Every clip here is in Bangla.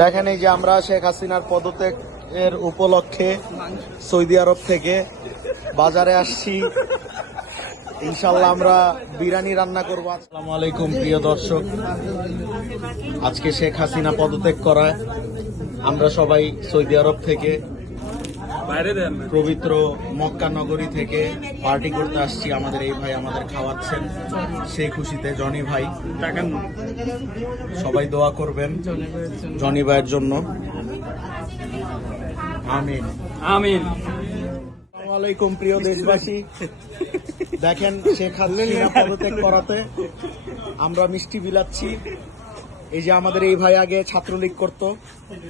দেখেন এই যে আমরা শেখ হাসিনার পদত্যাগ এর উপলক্ষে সৌদি আরব থেকে বাজারে আসছি। ইনশাল্লাহ আমরা বিরিয়ানি রান্না করবো। আসসালামু আলাইকুম প্রিয় দর্শক, আজকে শেখ হাসিনা পদত্যাগ করায় আমরা সবাই সৌদি আরব থেকে পবিত্র মক্কা নগরী থেকে পার্টি করতে আসছি। আমাদের এই ভাই আমাদের খাওয়াচ্ছেন সেই খুশিতে। জনি ভাই, সবাই দোয়া করবেন জনি ভাইয়ের জন্য। আমিন আমিন। আসসালামু আলাইকুম প্রিয় দেশবাসী, দেখেন শেখ হাসিনা পদত্যাগ করাতে আমরা মিষ্টি বিলাচ্ছি। এই যে আমাদের এই ভাই আগে ছাত্রলীগ করতো,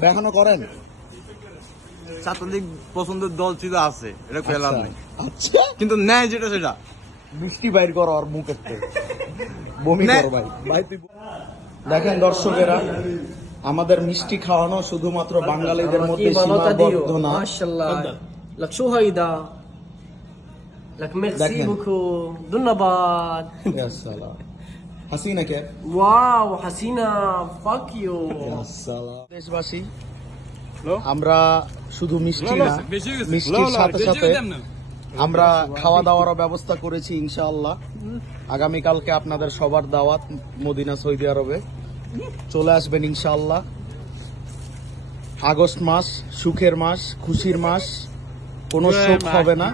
এখনো করেন? ছাত্রলীগ পছন্দের দল ছিল, আছে, এটা খেলার নাই। আচ্ছা, কিন্তু ন্যায় যেটা সেটা মিষ্টি বাইর কর আর মুখের থেকে বমি কর ভাই। ভাই তুই দেখেন দর্শকেরা, আমাদের মিষ্টি খাওয়ানো শুধুমাত্র বাঙালিদের মধ্যে সীমাবদ্ধ না। মাশাআল্লাহ, লাক শুহাইদা, লাক মেরসি বুকু, ধন্যবাদ। ইয়া সালাম। হাসিনা কে ওয়াও হাসিনা, ফাক ইউ। ইয়া সালাম। দেশবাসী, আমরা শুধু মিষ্টি না, মিষ্টির সাথে সাথে আমরা খাওয়া দাওয়ারও ব্যবস্থা করেছি ইনশাআল্লাহ। আগামীকালকে আপনাদের সবার দাওয়াত মদিনা সৌদি আরবে, চলে আসবেন ইনশাআল্লাহ। আগস্ট মাস সুখের মাস, খুশির মাস, কোনো শোক হবে না।